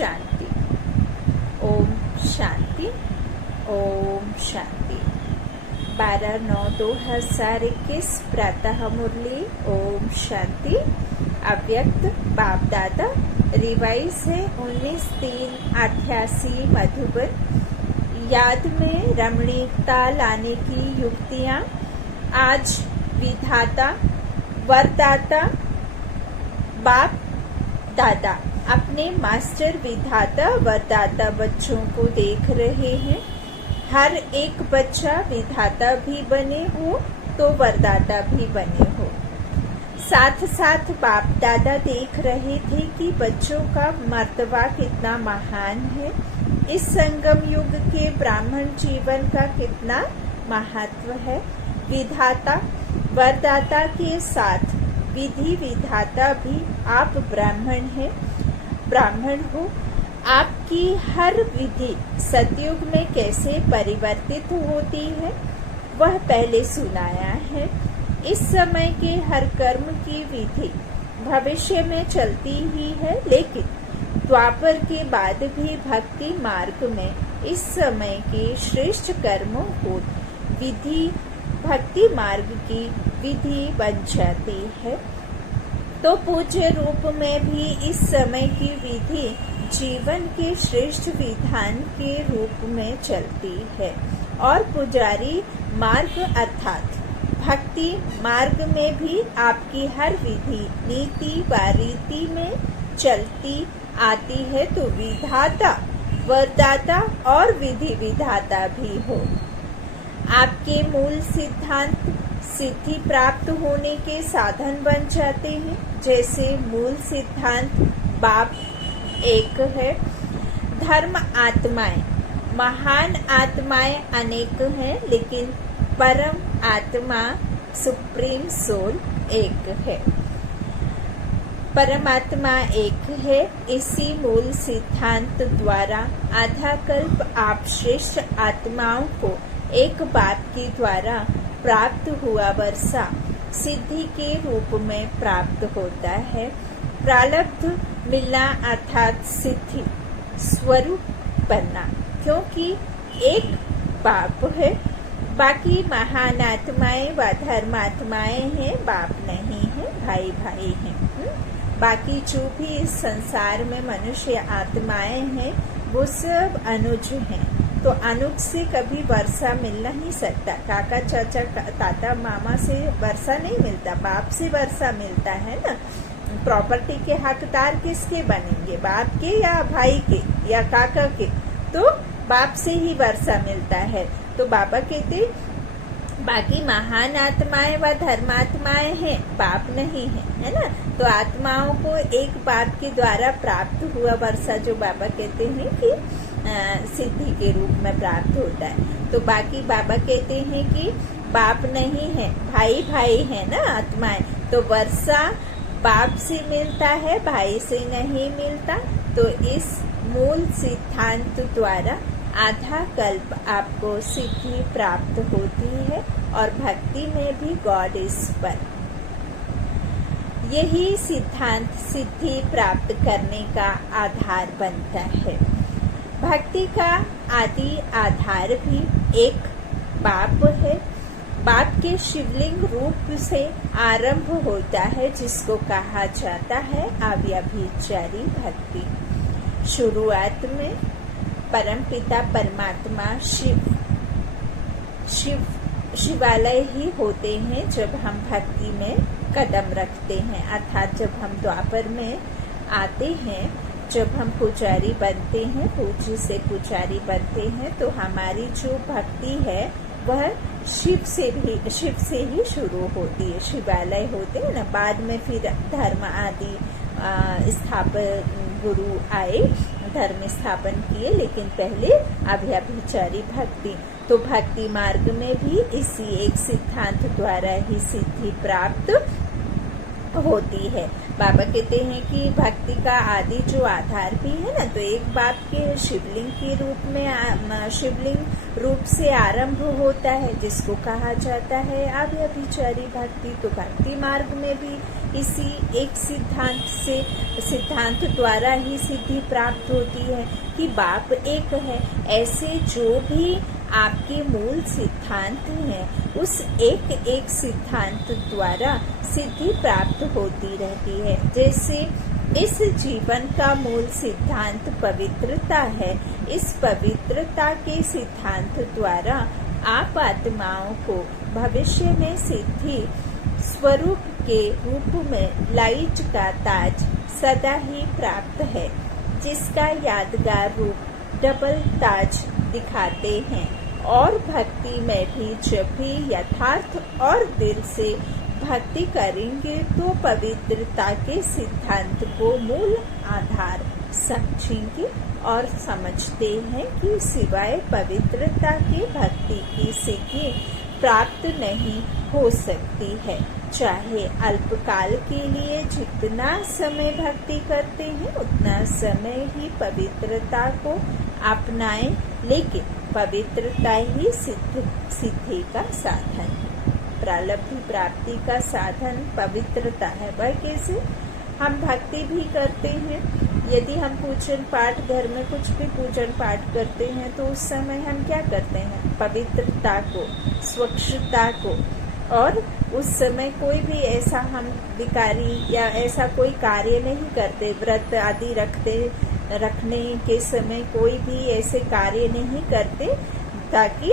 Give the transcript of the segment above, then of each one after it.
शांति। ओम शांति। ओम शांति। 12/9/2021 प्रातः मुरली। ओम शांति। अव्यक्त बाप दादा। रिवाइज है 19/3/88 मधुबन। याद में रमणीकता लाने की युक्तियाँ। आज विधाता वरदाता बाप दादा अपने मास्टर विधाता वरदाता बच्चों को देख रहे हैं। हर एक बच्चा विधाता भी बने हो तो वरदाता भी बने हो। साथ साथ बाप दादा देख रहे थे कि बच्चों का मर्तबा कितना महान है। इस संगम युग के ब्राह्मण जीवन का कितना महत्व है। विधाता वरदाता के साथ विधि विधाता भी आप ब्राह्मण हैं, ब्राह्मण हो। आपकी हर विधि सतयुग में कैसे परिवर्तित होती है वह पहले सुनाया है। इस समय के हर कर्म की विधि भविष्य में चलती ही है, लेकिन द्वापर के बाद भी भक्ति मार्ग में इस समय के श्रेष्ठ कर्मों को विधि भक्ति मार्ग की विधि बन जाती है। तो पूज्य रूप में भी इस समय की विधि जीवन के श्रेष्ठ विधान के रूप में चलती है। और पुजारी मार्ग अर्थात भक्ति मार्ग में भी आपकी हर विधि नीति व रीति में चलती आती है। तो विधाता वरदाता और विधि विधाता भी हो। आपके मूल सिद्धांत सिद्धि प्राप्त होने के साधन बन जाते हैं। जैसे मूल सिद्धांत बाप एक है। धर्म आत्माएं महान आत्माएं अनेक हैं, लेकिन परम आत्मा सुप्रीम सोल एक है। परमात्मा एक है। इसी मूल सिद्धांत द्वारा आधा कल्प आप श्रेष्ठ आत्माओं को एक बात के द्वारा प्राप्त हुआ वर्षा सिद्धि के रूप में प्राप्त होता है। प्रारब्ध मिलना अर्थात सिद्धि स्वरूप बनना, क्योंकि एक बाप है, बाकी महान आत्माएं व धर्मात्माएं हैं, बाप नहीं है, भाई भाई हैं। बाकी जो भी इस संसार में मनुष्य आत्माएं हैं वो सब अनुज हैं। तो अनुज से कभी वर्षा मिल नहीं सकता। काका चाचा ताता मामा से वर्षा नहीं मिलता, बाप से वर्षा मिलता है ना। प्रॉपर्टी के हकदार किसके बनेंगे, बाप के या भाई के या काका के? तो बाप से ही वर्षा मिलता है। तो बाबा कहते बाकी महान आत्माएं व धर्मात्माएं हैं, बाप नहीं है, है ना। तो आत्माओं को एक बाप के द्वारा प्राप्त हुआ वर्षा जो बाबा कहते हैं कि सिद्धि के रूप में प्राप्त होता है। तो बाकी बाबा कहते हैं कि बाप नहीं है, भाई भाई है ना आत्माएं। तो वर्षा बाप से मिलता है, भाई से नहीं मिलता। तो इस मूल सिद्धांत द्वारा आधा कल्प आपको सिद्धि प्राप्त होती है और भक्ति में भी गॉड इज वन। यही सिद्धांत सिद्धि प्राप्त करने का आधार बनता है। भक्ति का आदि आधार भी एक बाप है। बाप के शिवलिंग रूप से आरंभ होता है, जिसको कहा जाता है अव्यभिचारी भक्ति। शुरुआत में परमपिता परमात्मा शिवालय ही होते हैं जब हम भक्ति में कदम रखते हैं। अर्थात जब हम द्वापर में आते हैं, जब हम पुजारी बनते हैं, पूज्य से पुजारी बनते हैं, तो हमारी जो भक्ति है वह शिव से ही शुरू होती है। शिवालय होते हैं ना। बाद में फिर धर्म आदि स्थापक गुरु आए, धर्म स्थापन किए, लेकिन पहले अव्यभिचारी भक्ति। तो भक्ति मार्ग में भी इसी एक सिद्धांत द्वारा ही सिद्धि प्राप्त होती है। बाबा कहते हैं कि भक्ति का आदि जो आधार भी है ना, तो एक बाप के शिवलिंग के रूप में शिवलिंग रूप से आरंभ होता है, जिसको कहा जाता है अव्यभिचारी भक्ति। तो भक्ति मार्ग में भी इसी एक सिद्धांत द्वारा ही सिद्धि प्राप्त होती है कि बाप एक है। ऐसे जो भी आपके मूल सिद्धांत हैं, उस एक सिद्धांत द्वारा सिद्धि प्राप्त होती रहती है। जैसे इस जीवन का मूल सिद्धांत पवित्रता है, इस पवित्रता के सिद्धांत द्वारा आप आत्माओं को भविष्य में सिद्धि स्वरूप के रूप में लाइट का ताज सदा ही प्राप्त है, जिसका यादगार रूप डबल ताज दिखाते हैं। और भक्ति में भी जब भी यथार्थ और दिल से भक्ति करेंगे तो पवित्रता के सिद्धांत को मूल आधार समझेंगे और समझते हैं कि सिवाय पवित्रता के भक्ति की सिद्धि प्राप्त नहीं हो सकती है। चाहे अल्पकाल के लिए जितना समय भक्ति करते हैं उतना समय ही पवित्रता को अपनाएं, लेकिन पवित्रता ही सिद्धि का साधन है। प्रारब्ध प्राप्ति का साधन पवित्रता है। वह कैसे? हम भक्ति भी करते हैं, यदि हम पूजन पाठ घर में कुछ भी पूजन पाठ करते हैं तो उस समय हम क्या करते हैं? पवित्रता को, स्वच्छता को, और उस समय कोई भी ऐसा हम विकारी या ऐसा कोई कार्य नहीं करते। व्रत आदि रखने के समय कोई भी ऐसे कार्य नहीं करते ताकि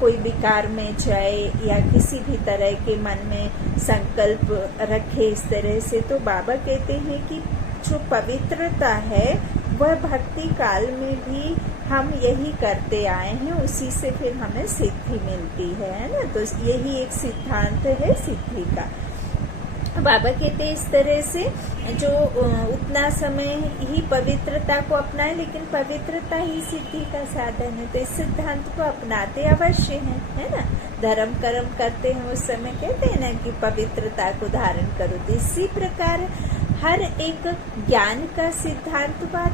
कोई विकार में जाए या किसी भी तरह के मन में संकल्प रखे इस तरह से। तो बाबा कहते हैं कि जो पवित्रता है वह भक्ति काल में भी हम यही करते आए हैं, उसी से फिर हमें सिद्धि मिलती है ना। तो यही एक सिद्धांत है सिद्धि का। बाबा कहते हैं इस तरह से जो उतना समय ही पवित्रता को अपनाए, लेकिन पवित्रता ही सिद्धि का साधन है। तो इस सिद्धांत को अपनाते अवश्य हैं, है ना। धर्म कर्म करते हैं उस समय कहते हैं ना कि पवित्रता को धारण करो। तो इसी प्रकार हर एक ज्ञान का सिद्धांत व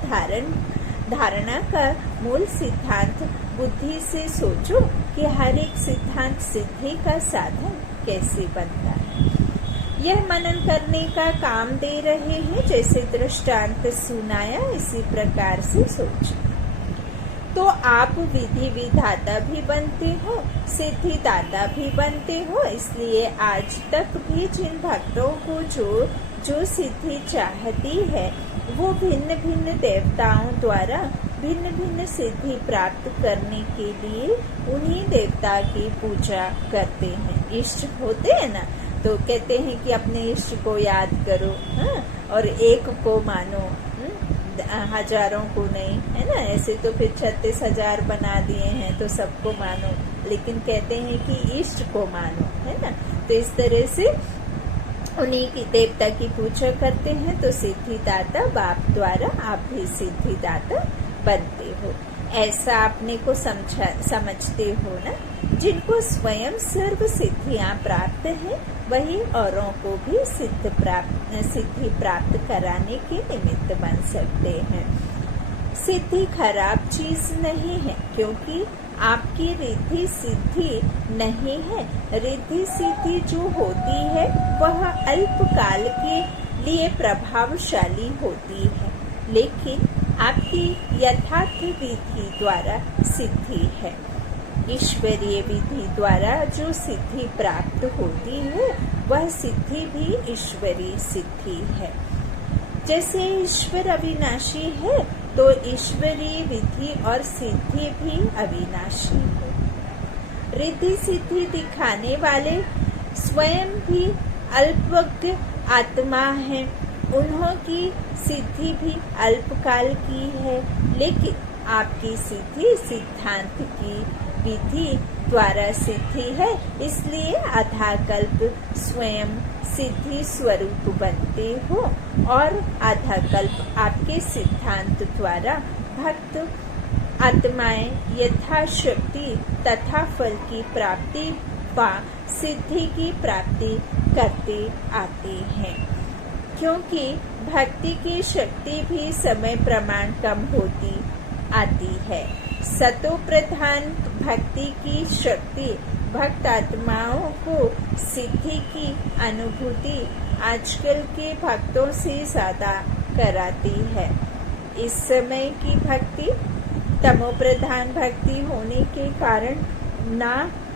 धारणा का मूल सिद्धांत बुद्धि से सोचो कि हर एक सिद्धांत सिद्धि का साधन कैसे बनता है। यह मनन करने का काम दे रहे हैं। जैसे दृष्टांत सुनाया इसी प्रकार से सोचो। तो आप विधि विधाता भी बनते हो, सिद्धि दाता भी बनते हो। इसलिए आज तक भी जिन भक्तों को जो सिद्धि चाहती है वो भिन्न भिन्न देवताओं द्वारा भिन्न भिन्न सिद्धि प्राप्त करने के लिए उन्हीं देवता की पूजा करते हैं। इष्ट होते हैं ना, तो कहते हैं कि अपने इष्ट को याद करो, हाँ? और एक को मानो, हजारों को नहीं, है ना। ऐसे तो फिर 36,000 बना दिए हैं तो सबको मानो, लेकिन कहते हैं कि इष्ट को मानो, है ना। तो इस तरह से उन्हीं की देवता की पूजा करते हैं। तो सिद्धिदाता बाप द्वारा आप भी सिद्धिदाता बनते हो, ऐसा अपने को समझते हो ना। जिनको स्वयं सर्व सिद्धियां प्राप्त है वही औरों को भी सिद्धि प्राप्त कराने के निमित्त बन सकते हैं। सिद्धि खराब चीज नहीं है, क्योंकि आपकी रिद्धि सिद्धि नहीं है। रिद्धि सिद्धि जो होती है वह अल्पकाल के लिए प्रभावशाली होती है, लेकिन आपकी यथार्थ विधि द्वारा सिद्धि है। ईश्वरीय विधि द्वारा जो सिद्धि प्राप्त होती है वह सिद्धि भी ईश्वरीय सिद्धि है। जैसे ईश्वर अविनाशी है तो ईश्वरीय विधि और सिद्धि भी अविनाशी है। रिद्धि सिद्धि दिखाने वाले स्वयं भी अल्पज्ञ आत्मा है, उन्हों की सिद्धि भी अल्पकाल की है, लेकिन आपकी सिद्धि सिद्धांत की विधि द्वारा सिद्धि है। इसलिए आधाकल्प स्वयं सिद्धि स्वरूप बनते हो और आधाकल्प आपके सिद्धांत द्वारा भक्त आत्माएं यथाशक्ति तथा फल की प्राप्ति व सिद्धि की प्राप्ति करते आते हैं। क्योंकि भक्ति की शक्ति भी समय प्रमाण कम होती आती है। सतो प्रधान भक्ति की शक्ति भक्त आत्माओं को सिद्धि की अनुभूति आजकल के भक्तों से ज्यादा कराती है। इस समय की भक्ति तमो प्रधान भक्ति होने के कारण ना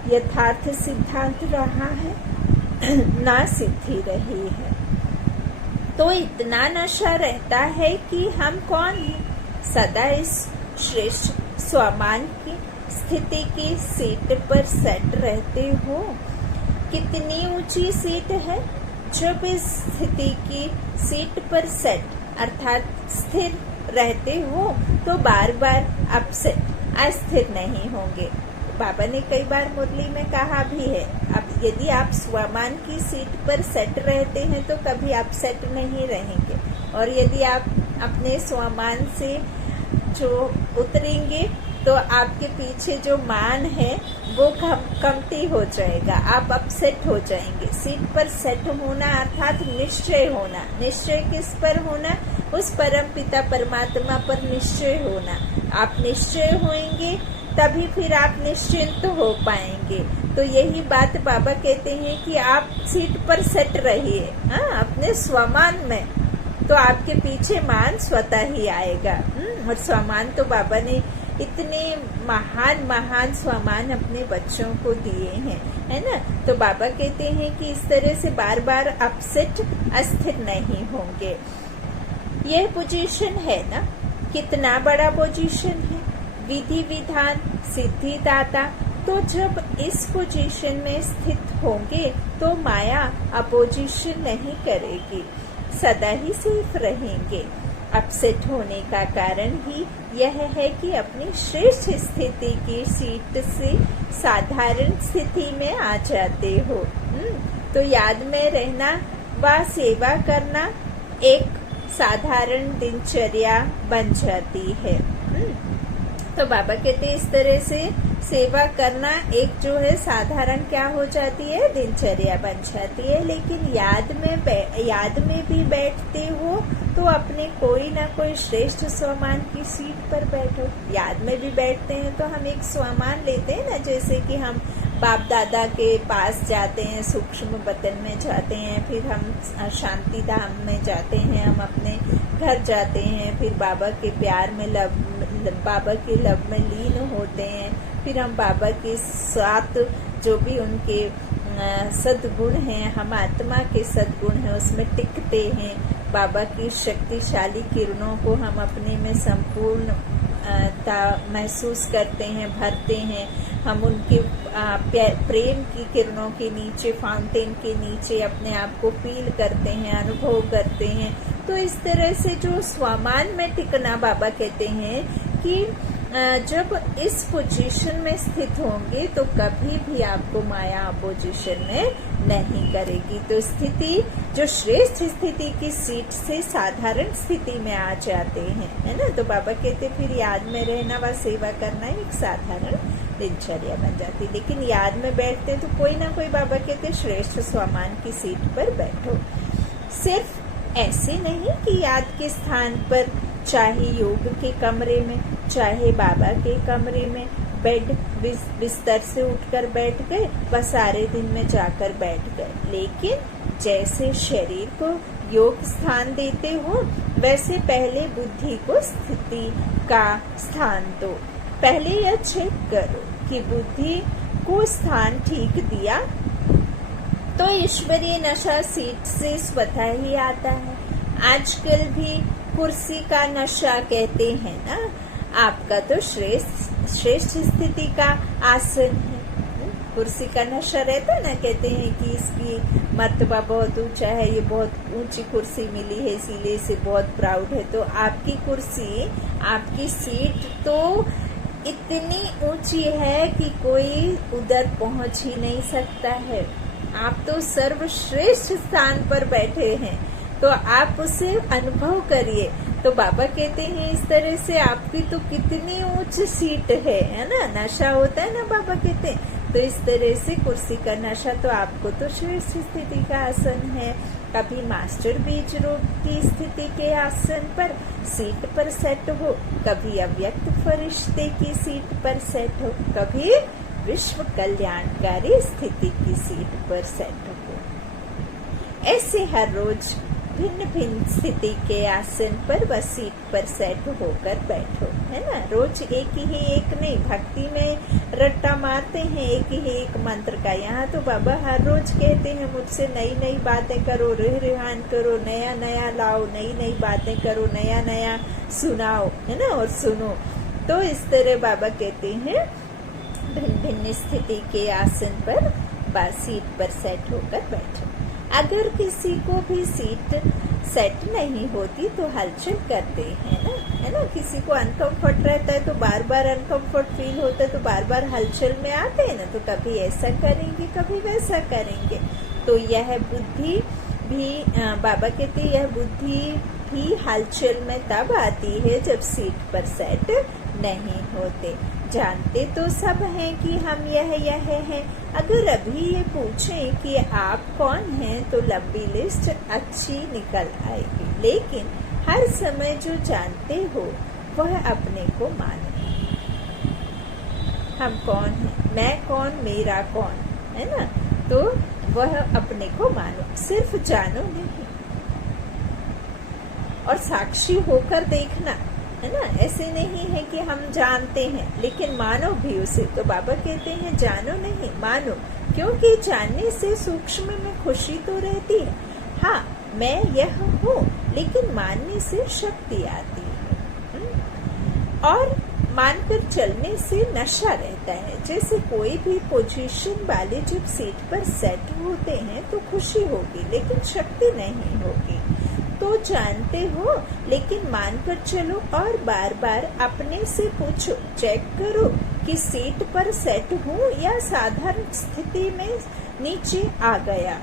यथार्थ सिद्धांत रहा है ना सिद्धि रही है। तो इतना नशा रहता है कि हम कौन हैं, सदा इस श्रेष्ठ स्वमान की स्थिति की सीट पर सेट रहते हो। कितनी ऊंची सीट है। जब इस स्थिति की सीट पर सेट अर्थात स्थिर रहते हो तो बार बार अपसेट अस्थिर नहीं होंगे। बाबा ने कई बार मुरली में कहा भी है, अब यदि आप स्वमान की सीट पर सेट रहते हैं तो कभी अपसेट नहीं रहेंगे, और यदि आप अपने स्वमान से जो उतरेंगे तो आपके पीछे जो मान है वो कमती हो जाएगा, आप अपसेट हो जाएंगे। सीट पर सेट होना अर्थात निश्चय होना। निश्चय किस पर होना? उस परम पिता परमात्मा पर निश्चय होना। आप निश्चय होंगे तभी फिर आप निश्चिंत हो पाएंगे। तो यही बात बाबा कहते हैं कि आप सीट पर सेट रहिए अपने स्वमान में, तो आपके पीछे मान स्वतः ही आएगा। और स्वमान तो बाबा ने इतने महान महान स्वमान अपने बच्चों को दिए हैं, है ना। तो बाबा कहते हैं कि इस तरह से बार बार अपसेट अस्थिर नहीं होंगे। यह पोजीशन है ना, कितना बड़ा पोजीशन है। विधि विधान सिद्धि दाता। तो जब इस पोजीशन में स्थित होंगे तो माया अपोजिशन नहीं करेगी, सदा ही सेफ रहेंगे। अपसेट होने का कारण ही यह है कि अपनी श्रेष्ठ स्थिति की सीट से साधारण स्थिति में आ जाते हो। तो याद में रहना व सेवा करना एक साधारण दिनचर्या बन जाती है। तो बाबा कहते हैं इस तरह से सेवा करना एक जो है साधारण क्या हो जाती है, दिनचर्या बन जाती है। लेकिन याद में भी बैठते हो तो अपने कोई ना कोई श्रेष्ठ स्वमान की सीट पर बैठो। याद में भी बैठते हैं तो हम एक स्वमान लेते हैं ना, जैसे कि हम बाप दादा के पास जाते हैं, सूक्ष्म वतन में जाते हैं, फिर हम शांति धाम में जाते हैं, हम अपने घर जाते हैं, फिर बाबा के प्यार में बाबा के लव में लीन होते हैं, फिर हम बाबा के साथ जो भी उनके सद्गुण हैं, हम आत्मा के सद्गुण हैं उसमें टिकते हैं। बाबा की शक्तिशाली किरणों को हम अपने में संपूर्ण महसूस करते हैं, भरते हैं। हम उनके प्रेम की किरणों के नीचे, फाउंटेन के नीचे अपने आप को फील करते हैं, अनुभव करते हैं। तो इस तरह से जो स्वमान में टिकना, बाबा कहते हैं कि जब इस पोजीशन में स्थित होंगे तो कभी भी आपको माया अपोजिशन में नहीं करेगी। तो स्थिति जो श्रेष्ठ स्थिति की सीट से साधारण स्थिति में आ जाते हैं, है ना। तो बाबा कहते फिर याद में रहना व सेवा करना एक साधारण दिनचर्या बन जाती। लेकिन याद में बैठते तो कोई ना कोई, बाबा कहते श्रेष्ठ स्वमान की सीट पर बैठो। सिर्फ ऐसे नहीं कि याद के स्थान पर, चाहे योग के कमरे में, चाहे बाबा के कमरे में, बेड बिस्तर से उठकर बैठ गए, बस सारे दिन में जाकर बैठ गए। लेकिन जैसे शरीर को योग स्थान देते हो, वैसे पहले बुद्धि को स्थिति का स्थान दो। पहले यह चेक करो कि बुद्धि को स्थान ठीक दिया तो ईश्वरीय नशा सीट से स्वतः ही आता है। आजकल भी कुर्सी का नशा कहते हैं ना, आपका तो श्रेष्ठ स्थिति का आसन है। कुर्सी का नशा रहता है ना, कहते हैं कि इसकी मर्तबा बहुत ऊंचा है, ये बहुत ऊंची कुर्सी मिली है, इसीलिए इसे बहुत प्राउड है। तो आपकी कुर्सी, आपकी सीट तो इतनी ऊंची है कि कोई उधर पहुंच ही नहीं सकता है। आप तो सर्वश्रेष्ठ स्थान पर बैठे हैं, तो आप उसे अनुभव करिए। तो बाबा कहते हैं इस तरह से आपकी तो कितनी ऊंच सीट है ना। नशा होता है ना, बाबा कहते हैं। तो इस तरह से कुर्सी का नशा, तो आपको तो श्रेष्ठ स्थिति का आसन है। कभी मास्टर बीज रूप की स्थिति के आसन पर सीट पर सेट हो, कभी अव्यक्त फरिश्ते की सीट पर सेट हो, कभी विश्व कल्याणकारी स्थिति की सीट पर सेट हो। ऐसे हर रोज भिन्न भिन्न स्थिति के आसन पर व सीट पर सेट होकर बैठो, है ना। रोज एक ही एक नहीं, भक्ति में रट्टा मारते हैं एक ही एक मंत्र का। यहाँ तो बाबा हर रोज कहते हैं मुझसे नई नई बातें करो, रिहान करो, नया नया लाओ, नई नई बातें करो, नया नया सुनाओ, है ना, और सुनो। तो इस तरह बाबा कहते हैं भिन्न भिन्न स्थिति के आसन पर व सीट पर सेट होकर बैठो। अगर किसी को भी सीट सेट नहीं होती तो हलचल करते हैं ना, है ना। किसी को अनकंफर्ट रहता है तो बार बार अनकंफर्ट फील होता है तो बार बार हलचल में आते हैं ना, तो कभी ऐसा करेंगे कभी वैसा करेंगे। तो यह बुद्धि भी बाबा कहते यह बुद्धि भी हलचल में तब आती है जब सीट पर सेट नहीं होते। जानते तो सब हैं कि हम यह हैं। अगर अभी ये पूछें कि आप कौन हैं तो लंबी लिस्ट अच्छी निकल आएगी, लेकिन हर समय जो जानते हो वह अपने को मानो। हम कौन हैं, मैं कौन, मेरा कौन, है ना। तो वह अपने को मानो, सिर्फ जानो नहीं। और साक्षी होकर देखना, है ना। ऐसे नहीं है कि हम जानते हैं लेकिन मानो भी उसे। तो बाबा कहते हैं जानो नहीं मानो, क्योंकि जानने से सूक्ष्म में खुशी तो रहती है। हाँ, मैं यह हूँ, लेकिन मानने से शक्ति आती है। और मानकर चलने से नशा रहता है। जैसे कोई भी पोजीशन वाले जब सीट पर सेट होते हैं तो खुशी होगी लेकिन शक्ति नहीं होगी। तो जानते हो लेकिन मानकर चलो और बार बार अपने से पूछो, चेक करो कि सीट पर सेट हूँ या साधारण स्थिति में नीचे आ गया।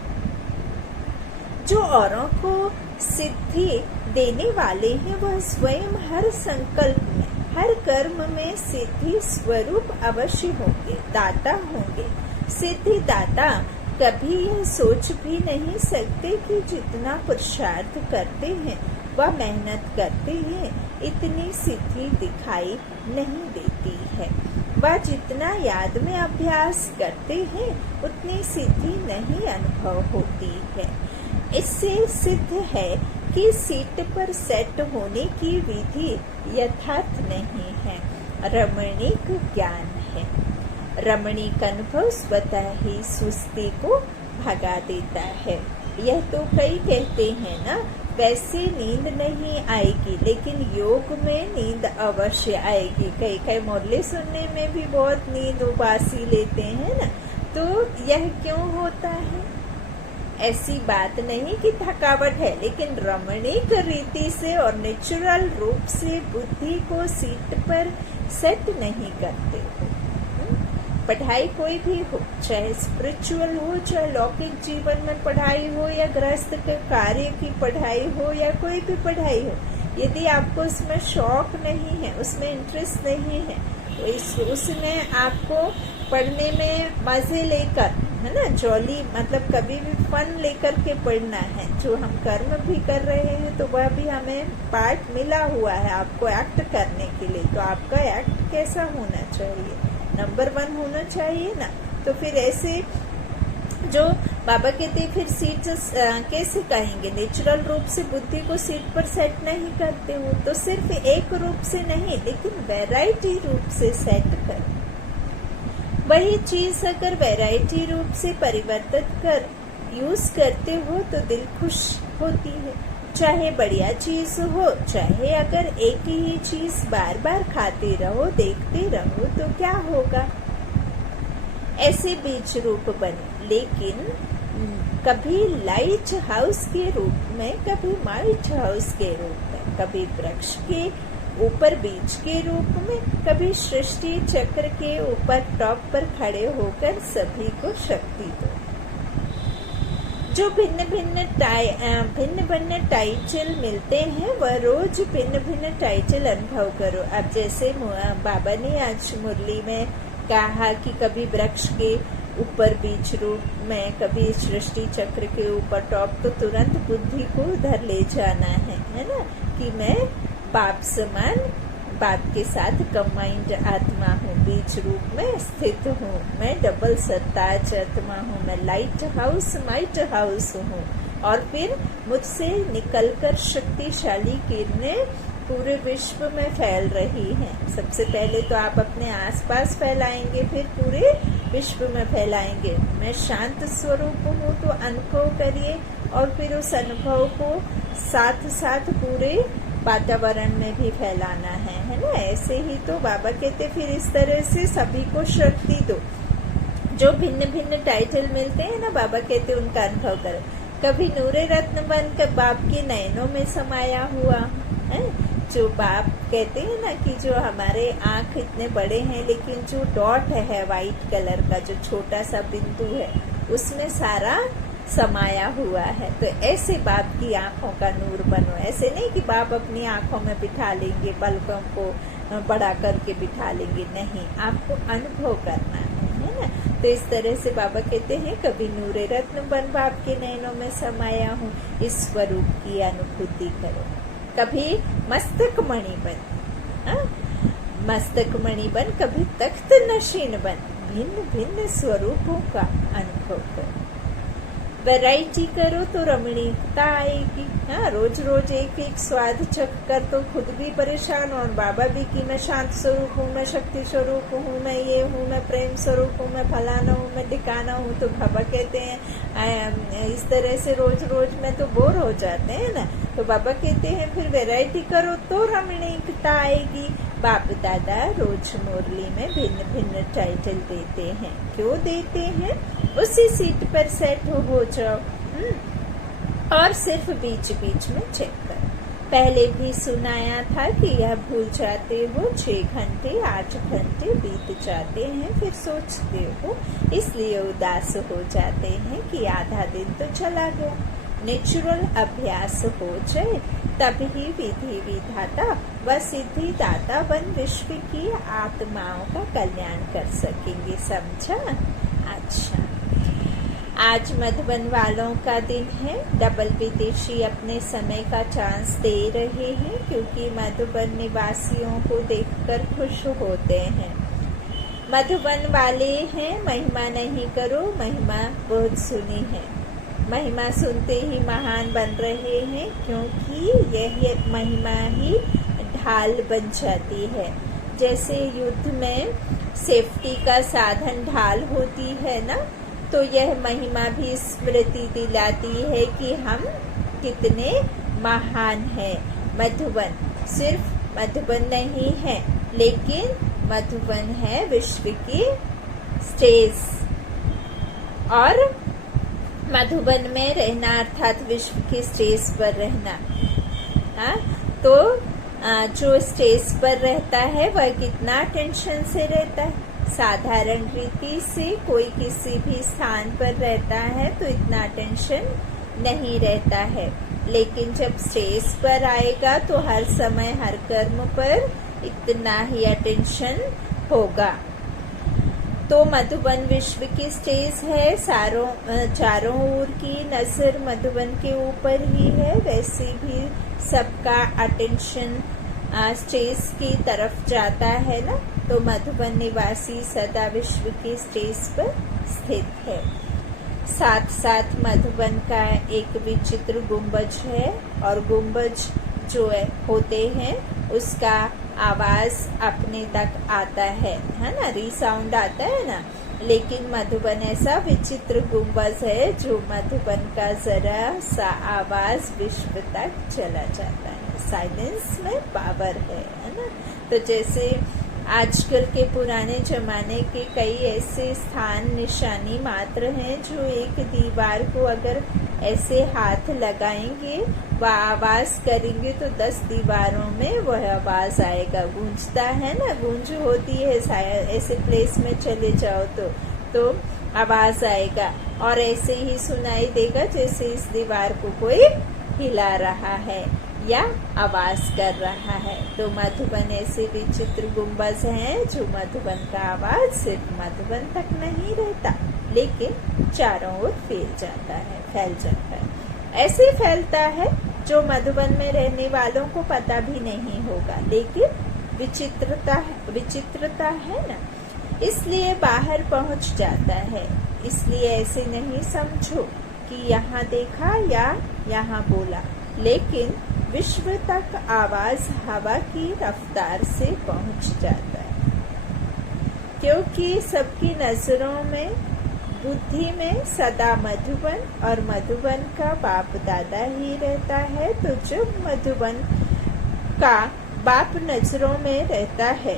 जो औरों को सिद्धि देने वाले हैं वह स्वयं हर संकल्प में, हर कर्म में सिद्धि स्वरूप अवश्य होंगे, दाता होंगे। सिद्धि दाता कभी यह सोच भी नहीं सकते कि जितना पुरुषार्थ करते हैं व मेहनत करते हैं इतनी सिद्धि दिखाई नहीं देती है। वह जितना याद में अभ्यास करते हैं उतनी सिद्धि नहीं अनुभव होती है। इससे सिद्ध है कि सीट पर सेट होने की विधि यथार्थ नहीं है, रमणीक ज्ञान है। रमणीक अनुभव स्वतः ही सुस्ती को भगा देता है। यह तो कई कहते हैं ना, वैसे नींद नहीं आएगी लेकिन योग में नींद अवश्य आएगी। कई मुरली सुनने में भी बहुत नींद उबासी लेते हैं ना। तो यह क्यों होता है? ऐसी बात नहीं कि थकावट है, लेकिन रमणीक रीति से और नेचुरल रूप से बुद्धि को सीट पर सेट नहीं करते हो। पढ़ाई कोई भी हो, चाहे स्पिरिचुअल हो, चाहे लौकिक जीवन में पढ़ाई हो या गृहस्थ के कार्य की पढ़ाई हो या कोई भी पढ़ाई हो, यदि आपको उसमें शौक नहीं है, उसमें इंटरेस्ट नहीं है, तो उसमें आपको पढ़ने में मजे लेकर, है ना, जॉली मतलब कभी भी फन लेकर के पढ़ना है। जो हम कर्म भी कर रहे हैं तो वह भी हमें पार्ट मिला हुआ है आपको एक्ट करने के लिए। तो आपका एक्ट कैसा होना चाहिए? नंबर 1 होना चाहिए ना। तो फिर ऐसे जो बाबा कहते हैं फिर सीट कैसे कहेंगे? नेचुरल रूप से बुद्धि को सीट पर सेट नहीं करते हो तो सिर्फ एक रूप से नहीं लेकिन वैरायटी रूप से सेट करो। वही चीज अगर वैरायटी रूप से परिवर्तित कर यूज करते हो तो दिल खुश होती है। चाहे बढ़िया चीज हो, चाहे अगर एक ही चीज बार बार खाते रहो, देखते रहो तो क्या होगा? ऐसे बीज रूप बने, लेकिन कभी लाइट हाउस के रूप में, कभी माइट हाउस के रूप में, कभी वृक्ष के ऊपर बीज के रूप में, कभी सृष्टि चक्र के ऊपर टॉप पर खड़े होकर सभी को शक्ति दो। जो भिन्न भिन्न टाइटल मिलते हैं वह रोज भिन्न भिन्न टाइटल अनुभव करो। अब जैसे बाबा ने आज मुरली में कहा कि कभी वृक्ष के ऊपर बीच रूप में, कभी सृष्टि चक्र के ऊपर टॉप, तो तुरंत बुद्धि को उधर ले जाना है ना, कि मैं बाप समान, बाप के साथ कंबाइंड आत्मा हूँ, बीच रूप में स्थित हूँ, मैं डबल सत्ताज आत्मा हूँ, मैं लाइट हाउस माइट हाउस हूँ। और फिर मुझसे निकलकर शक्तिशाली किरणें पूरे विश्व में फैल रही हैं। सबसे पहले तो आप अपने आसपास फैलाएंगे, फिर पूरे विश्व में फैलाएंगे। मैं शांत स्वरूप हूँ, तो अनुभव करिए, और फिर उस अनुभव को साथ साथ पूरे वातावरण में भी फैलाना है ना। ऐसे ही तो बाबा कहते फिर इस तरह से सभी को शक्ति दो। जो भिन्न भिन्न टाइटल मिलते हैं ना, बाबा कहते उनका अनुभव करें। कभी नूरे रत्न बनकर बाप के नयनों में समाया हुआ है। जो बाप कहते हैं ना कि जो हमारे आंख इतने बड़े हैं, लेकिन जो डॉट है व्हाइट कलर का, जो छोटा सा बिंदु है, उसमें सारा समाया हुआ है। तो ऐसे बाप की आंखों का नूर बनो। ऐसे नहीं कि बाप अपनी आंखों में बिठा लेंगे, पलकों को बड़ा करके बिठा लेंगे, नहीं, आपको अनुभव करना है ना। तो इस तरह से बाबा कहते हैं कभी नूरे रत्न बन बाप के नयनों में समाया हूँ, इस स्वरूप की अनुभूति करो। कभी मस्तक मणि बन, मस्तक मणि बन, कभी तख्त नशीन बन, भिन्न भिन्न स्वरूपों का अनुभव करो। वैरायटी करो तो रमणीकता आएगी। हाँ, रोज रोज एक एक स्वाद चख कर तो खुद भी परेशान, और बाबा भी कि मैं शांत स्वरूप हूँ, मैं शक्ति स्वरूप हूँ, मैं ये हूँ, मैं प्रेम स्वरूप हूँ, मैं फलाना हूँ, मैं ढिकाना हूँ। तो बाबा कहते हैं इस तरह से रोज रोज में तो बोर हो जाते हैं ना। तो बाबा कहते हैं फिर वैरायटी करो तो रमणीकता आएगी। बाप दादा रोज मुरली में भिन्न भिन्न टाइटल देते हैं। क्यों देते हैं? उसी सीट पर सेट हो जाओ, और सिर्फ बीच बीच में चेक करो। पहले भी सुनाया था कि यह भूल जाते हो, 6 घंटे 8 घंटे बीत जाते हैं, फिर सोचते हो, इसलिए उदास हो जाते हैं कि आधा दिन तो चला गया। नेचुरल अभ्यास हो जाए तभी विधि विधाता व सिद्धि दाता बन विश्व की आत्माओं का कल्याण कर सकेंगे। समझा? अच्छा, आज मधुबन वालों का दिन है। डबल विदेशी अपने समय का चांस दे रहे हैं, क्योंकि मधुबन निवासियों को देखकर खुश होते हैं। मधुबन वाले हैं, महिमा नहीं करो, महिमा बहुत सुनी है। महिमा सुनते ही महान बन रहे हैं, क्योंकि यह महिमा ही ढाल बन जाती है। जैसे युद्ध में सेफ्टी का साधन ढाल होती है ना, तो यह महिमा भी स्मृति दिलाती है कि हम कितने महान हैं। मधुबन सिर्फ मधुबन नहीं है, लेकिन मधुबन है विश्व की स्टेज, और मधुबन में रहना अर्थात विश्व की स्टेज पर रहना। हाँ, तो जो स्टेज पर रहता है वह कितना टेंशन से रहता है। साधारण रीति से कोई किसी भी स्थान पर रहता है तो इतना टेंशन नहीं रहता है, लेकिन जब स्टेज पर आएगा तो हर समय हर कर्म पर इतना ही अटेंशन होगा। तो मधुबन विश्व की स्टेज है, चारों ओर की नजर मधुबन के ऊपर ही है। वैसे भी सबका अटेंशन स्टेज की तरफ जाता है ना। तो मधुबन निवासी सदा विश्व की स्टेज पर स्थित है। साथ साथ मधुबन का एक विचित्र गुंबज है, और गुंबज जो होते हैं उसका आवाज अपने तक आता है ना, रीसाउंड आता है ना। लेकिन मधुबन ऐसा विचित्र गुंबज है जो मधुबन का जरा सा आवाज विश्व तक चला जाता है। साइलेंस में पावर है ना। तो जैसे आजकल के पुराने जमाने के कई ऐसे स्थान निशानी मात्र हैं जो एक दीवार को अगर ऐसे हाथ लगाएंगे व आवाज करेंगे तो 10 दीवारों में वह आवाज आएगा। गूंजता है ना, गूंज होती है। ऐसे प्लेस में चले जाओ तो आवाज आएगा, और ऐसे ही सुनाई देगा जैसे इस दीवार को कोई हिला रहा है या आवाज कर रहा है। तो मधुबन ऐसे विचित्र गुंबज हैं जो मधुबन का आवाज सिर्फ मधुबन तक नहीं रहता, लेकिन चारों ओर फैल जाता है। ऐसे फैलता है जो मधुबन में रहने वालों को पता भी नहीं होगा, लेकिन विचित्रता है ना, इसलिए बाहर पहुंच जाता है। इसलिए ऐसे नहीं समझो कि यहाँ देखा या यहाँ बोला, लेकिन विश्व तक आवाज हवा की रफ्तार से पहुंच जाता है, क्योंकि सबकी नजरों में, बुद्धि में सदा मधुबन और मधुबन का बाप दादा ही रहता है। तो जब मधुबन का बाप नजरों में रहता है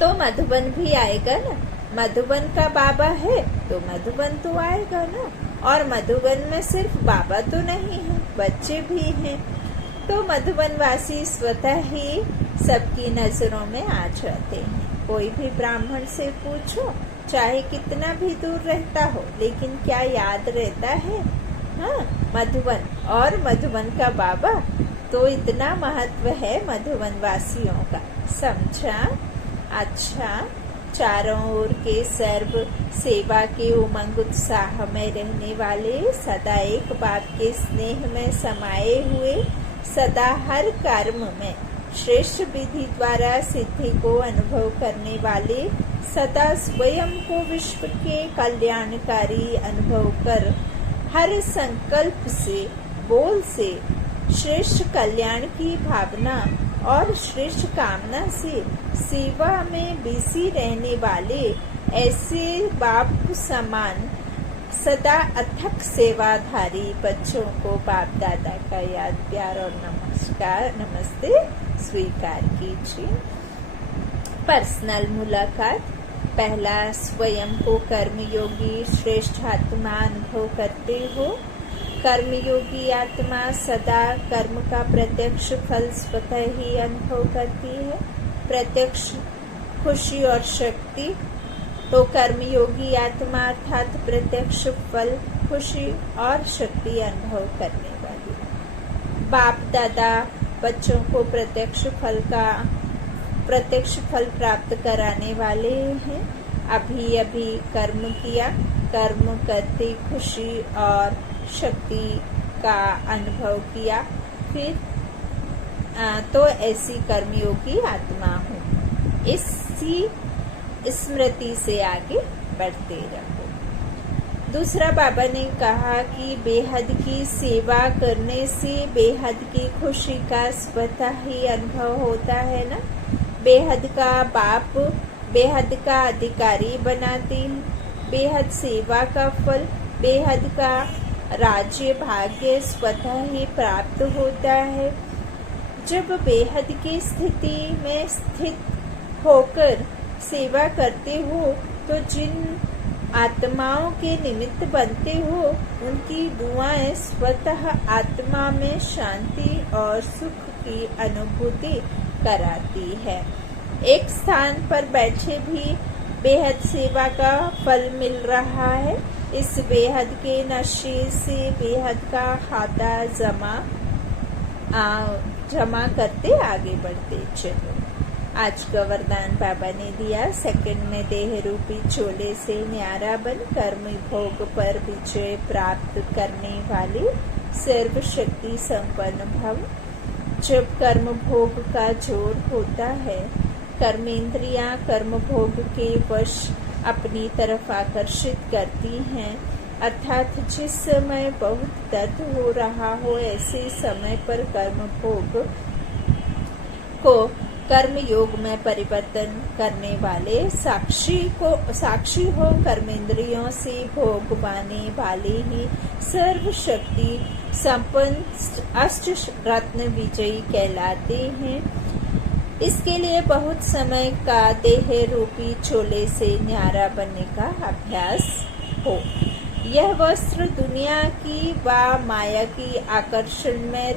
तो मधुबन भी आएगा ना। मधुबन का बाबा है तो मधुबन तो आएगा ना। और मधुबन में सिर्फ बाबा तो नहीं है, बच्चे भी हैं। तो मधुबन वासी स्वतः ही सबकी नजरों में आ जाते हैं। कोई भी ब्राह्मण से पूछो, चाहे कितना भी दूर रहता हो, लेकिन क्या याद रहता है? हाँ, मधुबन और मधुबन का बाबा। तो इतना महत्व है मधुबन वासियों का, समझा? अच्छा, चारों ओर के सर्व सेवा के उमंग उत्साह में रहने वाले, सदा एक बाप के स्नेह में समाये हुए, सदा हर कर्म में श्रेष्ठ विधि द्वारा सिद्धि को अनुभव करने वाले, सदा स्वयं को विश्व के कल्याणकारी अनुभव कर हर संकल्प से, बोल से श्रेष्ठ कल्याण की भावना और श्रेष्ठ कामना से सेवा में बिजी रहने वाले, ऐसे बाप समान सदा अथक सेवाधारी बच्चों को बाप दादा का याद, प्यार और नमस्ते स्वीकार कीजिए। पर्सनल मुलाकात। पहला, स्वयं को कर्मयोगी श्रेष्ठ आत्मा अनुभव करते हो। कर्मयोगी आत्मा सदा कर्म का प्रत्यक्ष फल स्वतः ही अनुभव करती है, प्रत्यक्ष खुशी और शक्ति। तो कर्मयोगी आत्मा अर्थात प्रत्यक्ष फल, खुशी और शक्ति अनुभव करने वाली। बाप दादा बच्चों को प्रत्यक्ष फल प्राप्त कराने वाले हैं। अभी अभी कर्म किया, कर्म करते खुशी और शक्ति का अनुभव किया, फिर तो ऐसी कर्मयोगी आत्मा हूँ। इसी स्मृति से आगे बढ़ते रहो। दूसरा, बाबा ने कहा कि बेहद की सेवा करने से बेहद की खुशी का स्वतः ही अनुभव होता है ना। बेहद का बाप बेहद का अधिकारी बनाते हैं, बेहद सेवा का फल, बेहद का राज्य भाग्य स्वतः ही प्राप्त होता है। जब बेहद की स्थिति में स्थित होकर सेवा करते हो तो जिन आत्माओं के निमित्त बनते हो, उनकी दुआएं स्वतः आत्मा में शांति और सुख की अनुभूति कराती है। एक स्थान पर बैठे भी बेहद सेवा का फल मिल रहा है। इस बेहद के नशे से बेहद का खाता जमा करते आगे बढ़ते चलो। आज का वरदान बाबा ने दिया, सेकंड में देह रूपी चोले से न्यारा बन कर्म भोग पर विजय प्राप्त करने वाले सर्वशक्ति संपन्न भव। जब कर्म भोग का जोर होता है, कर्मेंद्रियां कर्म भोग के वश अपनी तरफ आकर्षित करती हैं, अर्थात जिस समय बहुत दर्द हो रहा हो, ऐसे समय पर कर्म भोग को कर्म योग में परिवर्तन करने वाले साक्षी हो कर्मेंद्रियों से भोग पाने वाले ही सर्वशक्ति संपन्न अष्ट रत्न विजयी कहलाते हैं। इसके लिए बहुत समय का देह रूपी चोले से न्यारा बनने का अभ्यास हो। यह वस्त्र दुनिया की व माया की आकर्षण में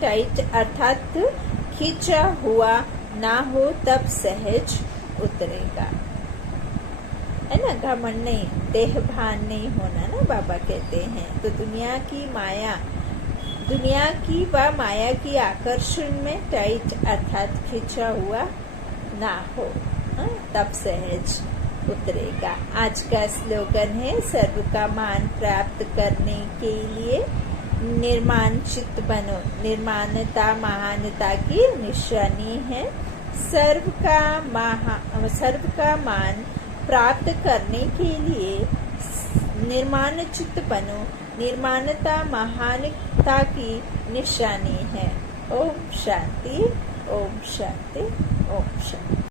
टाइट अर्थात खींचा हुआ ना हो, तब सहज उतरेगा, है ना। घमंड नहीं, देह भान नहीं होना ना, बाबा कहते हैं। तो दुनिया की व माया की आकर्षण में टाइट अर्थात खींचा हुआ ना हो, तब सहज उतरेगा। आज का स्लोगन है, सर्व का मान प्राप्त करने के लिए निर्माण चित्त बनो। निर्माणता महानता की निशानी है। सर्व का मान प्राप्त करने के लिए निर्माण चित्त बनो। निर्माणता महानता की निशानी है। ओम शांति, ओम शांति, ओम शांति।